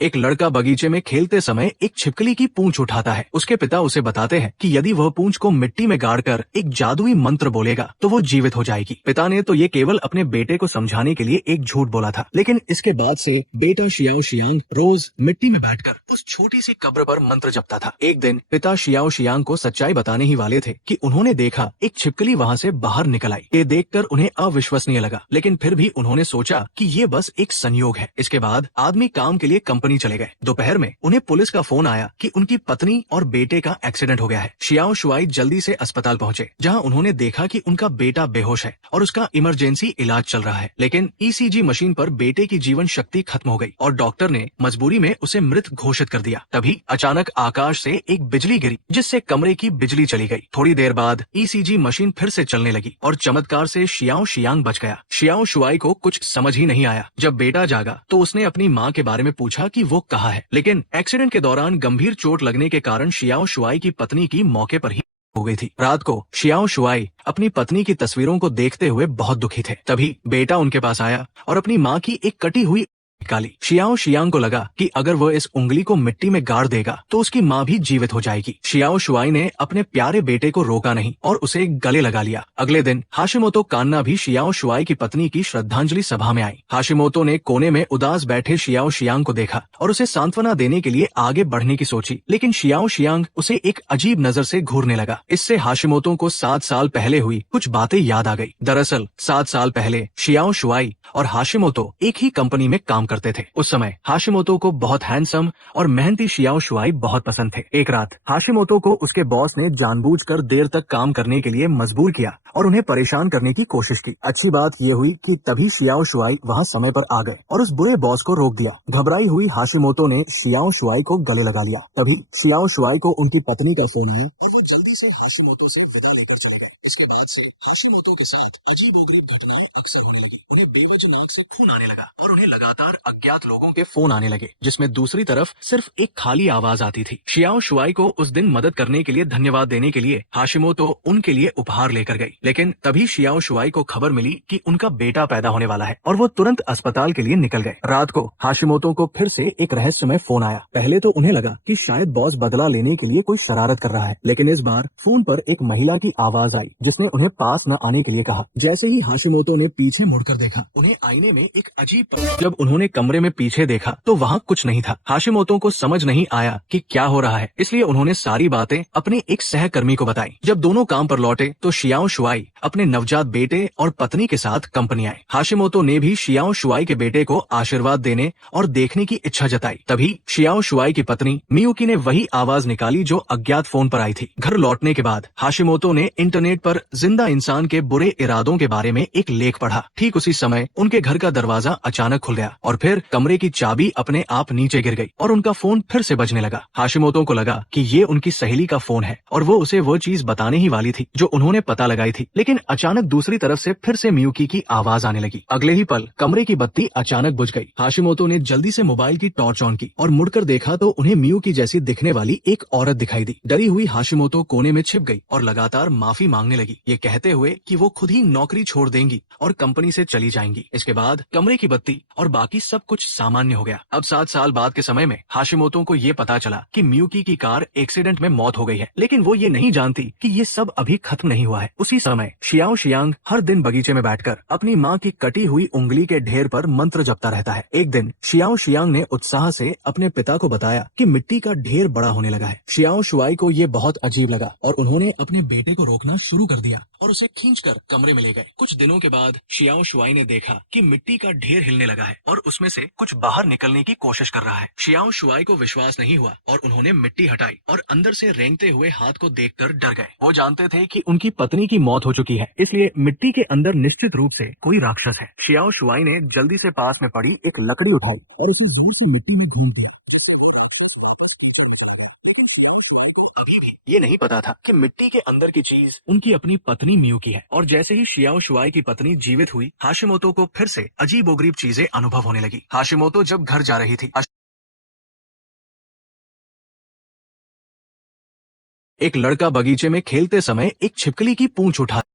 एक लड़का बगीचे में खेलते समय एक छिपकली की पूंछ उठाता है। उसके पिता उसे बताते हैं कि यदि वह पूंछ को मिट्टी में गाड़कर एक जादुई मंत्र बोलेगा तो वो जीवित हो जाएगी। पिता ने तो ये केवल अपने बेटे को समझाने के लिए एक झूठ बोला था, लेकिन इसके बाद से बेटा शियाओ शियांग रोज मिट्टी में बैठकर उस छोटी सी कब्र पर मंत्र जपता था। एक दिन पिता शियाओ शियांग को सच्चाई बताने ही वाले थे कि उन्होंने देखा एक छिपकली वहाँ से बाहर निकल आई। ये देखकर उन्हें अविश्वसनीय लगा, लेकिन फिर भी उन्होंने सोचा कि ये बस एक संयोग है। इसके बाद आदमी काम के लिए कंपनी चले गए। दोपहर में उन्हें पुलिस का फोन आया कि उनकी पत्नी और बेटे का एक्सीडेंट हो गया है। शियाओ शुआई जल्दी से अस्पताल पहुंचे, जहां उन्होंने देखा कि उनका बेटा बेहोश है और उसका इमरजेंसी इलाज चल रहा है। लेकिन ईसीजी मशीन पर बेटे की जीवन शक्ति खत्म हो गई और डॉक्टर ने मजबूरी में उसे मृत घोषित कर दिया। तभी अचानक आकाश से एक बिजली गिरी, जिससे कमरे की बिजली चली गई। थोड़ी देर बाद ईसीजी मशीन फिर से चलने लगी और चमत्कार से शियाओ शियांग बच गया। शियाओ शुआई को कुछ समझ ही नहीं आया। जब बेटा जागा तो उसने अपनी माँ के बारे में पूछा कि वो कहाँ है, लेकिन एक्सीडेंट के दौरान गंभीर चोट लगने के कारण शियाओ शुआई की पत्नी की मौके पर ही हो गई थी। रात को शियाओ शुआई अपनी पत्नी की तस्वीरों को देखते हुए बहुत दुखी थे। तभी बेटा उनके पास आया और अपनी माँ की एक कटी हुई निकाली। शियाओ शियांग को लगा कि अगर वह इस उंगली को मिट्टी में गाड़ देगा तो उसकी माँ भी जीवित हो जाएगी। शियाओ शुआई ने अपने प्यारे बेटे को रोका नहीं और उसे गले लगा लिया। अगले दिन हाशिमोतो कान्ना भी शियाओ शुआई की पत्नी की श्रद्धांजलि सभा में आई। हाशिमोतो ने कोने में उदास बैठे शियाओ शियांग को देखा और उसे सांत्वना देने के लिए आगे बढ़ने की सोची, लेकिन शियाओ शियांग उसे एक अजीब नजर से घूरने लगा। इससे हाशिमोतो को 7 साल पहले हुई कुछ बातें याद आ गई। दरअसल 7 साल पहले शियाओ शुआई और हाशिमोतो एक ही कंपनी में काम करते थे। उस समय हाशिमोतो को बहुत हैंडसम और मेहनती शियाओ शुआई बहुत पसंद थे। एक रात हाशिमोतो को उसके बॉस ने जानबूझकर देर तक काम करने के लिए मजबूर किया और उन्हें परेशान करने की कोशिश की। अच्छी बात ये हुई कि तभी शियाओ शुआई वहाँ समय पर आ गए और उस बुरे बॉस को रोक दिया। घबराई हुई हाशिमोतो ने शियाओ शुआई को गले लगा लिया। तभी शियाओ शुआई को उनकी पत्नी का फोन आया और वो जल्दी से हाशिमोतो से विदा लेकर चले गए। इसके बाद से हाशिमोतो के साथ अजीबोगरीब घटनाएं अक्सर होने लगी। उन्हें बेवजह नाक से खून आने लगा और उन्हें लगातार अज्ञात लोगों के फोन आने लगे, जिसमें दूसरी तरफ सिर्फ एक खाली आवाज आती थी। शियाओ शुआई को उस दिन मदद करने के लिए धन्यवाद देने के लिए हाशिमोतो उनके लिए उपहार लेकर गई। लेकिन तभी शियाओ शुआई को खबर मिली कि उनका बेटा पैदा होने वाला है और वो तुरंत अस्पताल के लिए निकल गए। रात को हाशिमोतो को फिर से एक रहस्यमय फोन आया। पहले तो उन्हें लगा कि शायद बॉस बदला लेने के लिए कोई शरारत कर रहा है, लेकिन इस बार फोन पर एक महिला की आवाज आई जिसने उन्हें पास न आने के लिए कहा। जैसे ही हाशिमोतो ने पीछे मुड़कर देखा, उन्हें आईने में एक अजीब जब उन्होंने कमरे में पीछे देखा तो वहाँ कुछ नहीं था। हाशिमोतो को समझ नहीं आया कि क्या हो रहा है, इसलिए उन्होंने सारी बातें अपने एक सहकर्मी को बताई। जब दोनों काम पर लौटे तो शियाओ शुआई अपने नवजात बेटे और पत्नी के साथ कंपनी आए। हाशिमोतो ने भी शियाओ शुआई के बेटे को आशीर्वाद देने और देखने की इच्छा जताई। तभी शियाओ शुआई की पत्नी मियुकी ने वही आवाज निकाली जो अज्ञात फोन पर आई थी। घर लौटने के बाद हाशिमोतो ने इंटरनेट पर जिंदा इंसान के बुरे इरादों के बारे में एक लेख पढ़ा। ठीक उसी समय उनके घर का दरवाजा अचानक खुल गया और फिर कमरे की चाबी अपने आप नीचे गिर गई और उनका फोन फिर से बजने लगा। हाशिमोतो को लगा कि ये उनकी सहेली का फोन है और वो उसे वो चीज बताने ही वाली थी जो उन्होंने पता लगाई थी, लेकिन अचानक दूसरी तरफ से फिर से मियुकी की आवाज आने लगी। अगले ही पल कमरे की बत्ती अचानक बुझ गई। हाशिमोतो ने जल्दी से मोबाइल की टॉर्च ऑन की और मुड़कर देखा तो उन्हें मियुकी जैसी दिखने वाली एक औरत दिखाई दी। डरी हुई हाशिमोतो कोने में छिप गई और लगातार माफी मांगने लगी, ये कहते हुए कि वो खुद ही नौकरी छोड़ देंगी और कंपनी से चली जाएंगी। इसके बाद कमरे की बत्ती और बाकी सब कुछ सामान्य हो गया। अब 7 साल बाद के समय में हाशिमोतो को ये पता चला कि मियुकी की कार एक्सीडेंट में मौत हो गई है, लेकिन वो ये नहीं जानती कि ये सब अभी खत्म नहीं हुआ है। उसी समय शियाओ शियांग हर दिन बगीचे में बैठकर अपनी माँ की कटी हुई उंगली के ढेर पर मंत्र जपता रहता है। एक दिन शियाओ शियांग ने उत्साह से अपने पिता को बताया कि मिट्टी का ढेर बड़ा होने लगा है। शियाओ शुआई को ये बहुत अजीब लगा और उन्होंने अपने बेटे को रोकना शुरू कर दिया और उसे खींचकर कमरे में ले गए। कुछ दिनों के बाद शियाओ शुआई ने देखा कि मिट्टी का ढेर हिलने लगा है और उसमें से कुछ बाहर निकलने की कोशिश कर रहा है। शियाओ शुआई को विश्वास नहीं हुआ और उन्होंने मिट्टी हटाई और अंदर से रेंगते हुए हाथ को देखकर डर गए। वो जानते थे कि उनकी पत्नी की मौत हो चुकी है, इसलिए मिट्टी के अंदर निश्चित रूप से कोई राक्षस है। शियाओ शुआई ने जल्दी से पास में पड़ी एक लकड़ी उठाई और उसे जोर से मिट्टी में घूम दिया, जिससे वो राक्षस वापस कीचड़ में चला गया। लेकिन शियाओ शुआई को अभी भी ये नहीं पता था कि मिट्टी के अंदर की चीज उनकी अपनी पत्नी मियुकी है। और जैसे ही शियाओ शुआई की पत्नी जीवित हुई, हाशिमोतो को फिर से अजीबोगरीब चीजें अनुभव होने लगी। हाशिमोतो जब घर जा रही थी, एक लड़का बगीचे में खेलते समय एक छिपकली की पूंछ उठा